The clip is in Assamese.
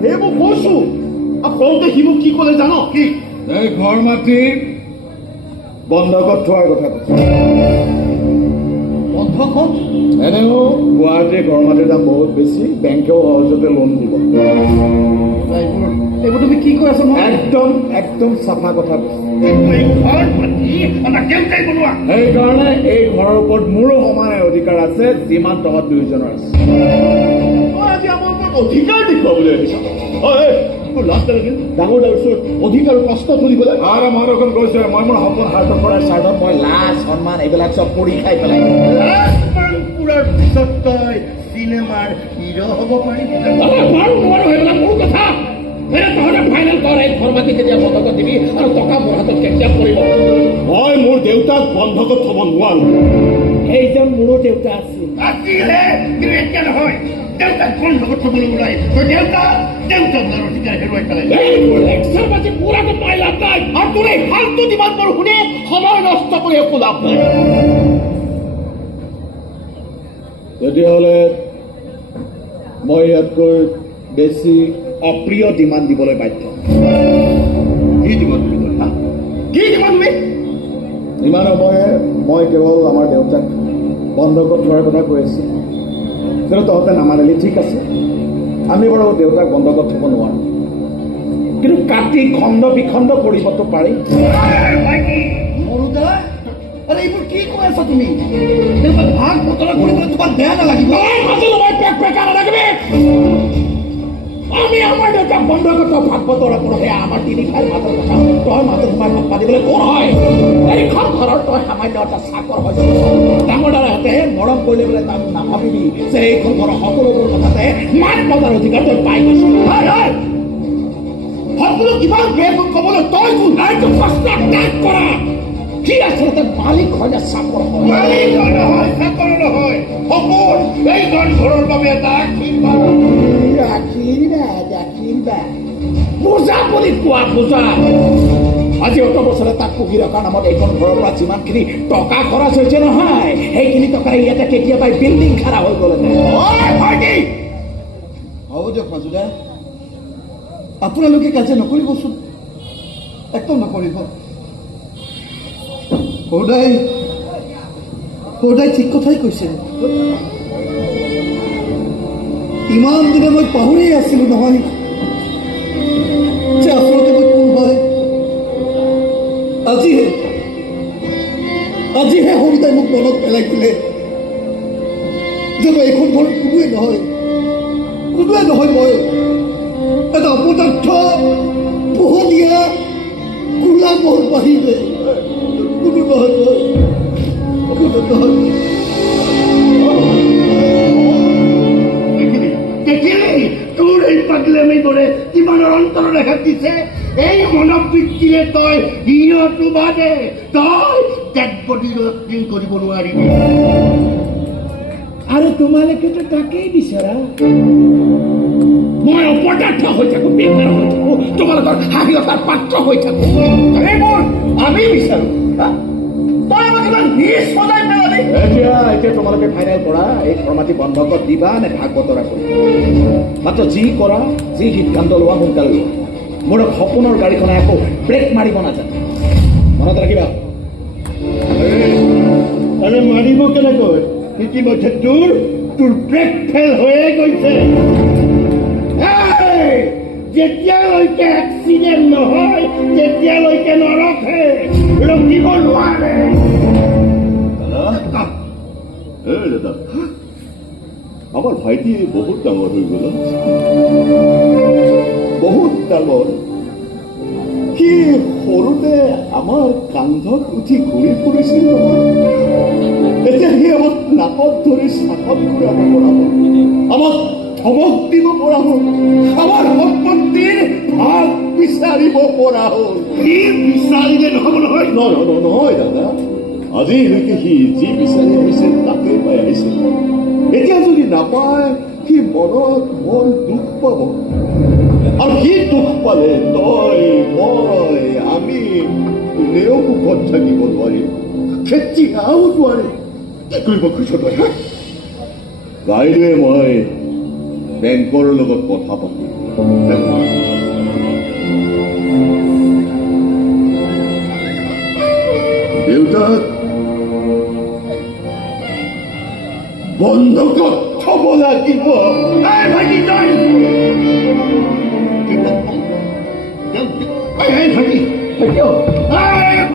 সেইবোৰ কৈছো কওঁতে সি মোক কি ক'লে জানো কি এই ঘৰ মাটি বন্ধকত থোৱাৰ কথা কৈছে বন্ধকত এনেও গুৱাহাটীৰ ঘৰ মাটিৰ দাম বহুত বেছি বেংকেও সহজতে লোন দিব এইবোৰ তুমি কি কৈ আছা একদম একদম চাফা কথা সেইকাৰণে এই ঘৰৰ ওপৰত মোৰো সমান অধিকাৰ আছে যিমান তহঁত দুয়োজনৰ আছে আজি আমাৰ ওপৰত অধিকাৰ দেখুৱাবলৈ আহিছা ডাঙৰ ডাঙৰ অধিকাৰ কষ্ট তুলিবলৈ আৰু মই দেখোন কৈছো মই মোৰ সপোন হাতত কৰাৰ স্বাৰ্থত মই লাজ সন্মান এইবিলাক চব পৰি খাই পেলাই পুৰাৰ পিছত তই চিনেমাৰ হিৰো হ'ব পাৰিবি সেইবিলাক মোৰ কথা তহঁতে ফাইনেল কৰ এই ঘৰ মাটি কেতিয়া বন্ধকত দিবি আৰু টকা মোৰ হাতত কেতিয়া পৰিব মই মোৰ দেউতাক বন্ধকত থব নোৱাৰো সেইজন মোৰো দেউতা আছিল কিন্তু এতিয়া নহয় দেউতাক বন্ধকত থবলৈ ওলাই দেউতাক অধিকাৰ হেৰুৱাই পেলাই পুৰাটো পাই লাভ নাই আৰু তোৰ এই ফাল্টু যিমান বোৰ শুনি সময় নষ্ট কৰি একো লাভ নাই তেতিয়াহ'লে মই ইয়াতকৈ বেছি অপ্ৰিয় ডিমাণ্ড দিবলৈ বাধ্য কি ডিমাণ্ড দিবলৈ কি ডিমাণ্ড তুমি ইমান সময়ে মই কেৱল আমাৰ দেউতাক বন্ধকত থোৱাৰ কথা কৈ আছোঁ কিন্তু তহঁতে নামানিলি ঠিক আছে আমি বাৰু দেউতাক বন্ধকত থব নোৱাৰোঁ কিন্তু কাটি খণ্ড বিখণ্ড কৰিবতো পাৰি এইবোৰ কি কৈ আছা তুমি ভাগ বতৰা কৰিবলৈ তোমাৰ বেয়া নালাগিব আমি আমাৰ দেউতাক বন্ধকত ভাগ বতৰা কৰোঁ সেয়া আমাৰ তিনি ভাইৰ মাজৰ কথা তই মাজত সোমাই ভাগ পাতিবলৈ কোন হয় এইখন ঘৰৰ তই সামান্য এটা চাকৰ হৈছে ডাঙৰ ডাঙৰহঁতে মৰম কৰিলে বোলে তাক নাভাবিবি যে এইখন ঘৰৰ সকলোবোৰ কথাতে মান বজাৰ অধিকাৰ তই পাই গৈছ সকলো কিমান বেয়া ক'বলৈ তই কোন প্ৰশ্ন ত্যাগ কৰা কি আচলতে মালিক হয় নে চাকৰ মালিক নহয় চাকৰ নহয় সপোন এইখন ঘৰৰ বাবে এটা বুজা বুলি কোৱা বুজা আজি অত বছৰে তাক পুহি ৰখাৰ নামত এইখন ঘৰৰ পৰা যিমানখিনি টকা খৰচ হৈছে নহয় সেইখিনি টকাৰে ইয়াতে কেতিয়াবাই বিল্ডিং খাৰা হৈ গ'ল হ'ব দিয়ক মাজুদা আপোনালোকে কাজিয়া নকৰিবচোন একদম নকৰিব সদায় ঠিক কথাই কৈছে ইমান দিনে মই পাহৰিয়ে আছিলো নহয় যে আচলতে মই কোন হয় আজিহে সৰুদাই মোক মনত পেলাই দিলে যে মই এইখন ঘৰত কোনোৱে নহয় মই এটা অপদাৰ্থ পোহনীয়া কোলা বৰ বাহিৰে কোনো নহয় তোৰ এই পাগলামিবোৰে কিমানৰ অন্তৰ ৰেখা দিছে এই মনোবৃত্তিৰে তই হিৰটো বাদে তই ডেড বডিৰ এক্টিং কৰিব নোৱাৰিবি আৰু তোমালোকেতো তাকেই বিচৰা মই অপদাৰ্থ হৈ থাকো বেকাৰ হৈ থাকো তোমালোকৰ হাঁহিয়তাৰ পাত্ৰ হৈ থাকো এইবোৰ আমি বিচাৰো তই আমাক ইমান নিজ সদায় পেলালি এতিয়া তোমালোকে ফাইনেল কৰা এই ফৰ্মাটি বন্ধকত দিবা নে ভাগ বতৰা কৰিবা মাত্ৰ যি কৰা যি সিদ্ধান্ত লোৱা সোনকালে লোৱা মোৰ সপোনৰ গাড়ীখনে আকৌ ব্ৰেক মাৰিব নাজানে মনত ৰাখিবা মাৰিব কেনেকৈ ইতিমধ্যে তোৰ ব্ৰেক ফেল হৈয়ে গৈছে যেতিয়ালৈকে এক্সিডেণ্ট নহয় তেতিয়ালৈকে নৰখে ৰখিব নোৱাৰে দাদা আমাৰ ভাইটি বহুত ডাঙৰ হৈ গ'ল বহুত ডাঙৰ সি সৰুতে আমাৰ কান্ধত উঠি ঘূৰি ফুৰিছিল নহয় এতিয়া সি আমাক নাকত ধৰি চাকত ঘূৰাব পৰা হ'ল আমাক ধমক দিব পৰা হ'ল আমাৰ সম্পত্তিৰ ভাগ বিচাৰিব পৰা হ'ল সি বিচাৰিলে নহ'ব নহয় নহয় দাদা আজিলৈকে সি যি বিচাৰি আহিছে তাকে পাই আহিছে এতিয়া যদি নাপায় সি মনত বৰ দুখ পাব আৰু সি দুখ পালে তই মই আমি কোনেও সুখত থাকিব নোৱাৰিম কেতিয়াও নোৱাৰিম কি কৰিব খুজিছ তই কাইলৈ মই বেংকৰ লগত কথা পাতিম দেউতাক বন্ধকত থব লাগিব। এই ভাইটি তই এই ভাইটি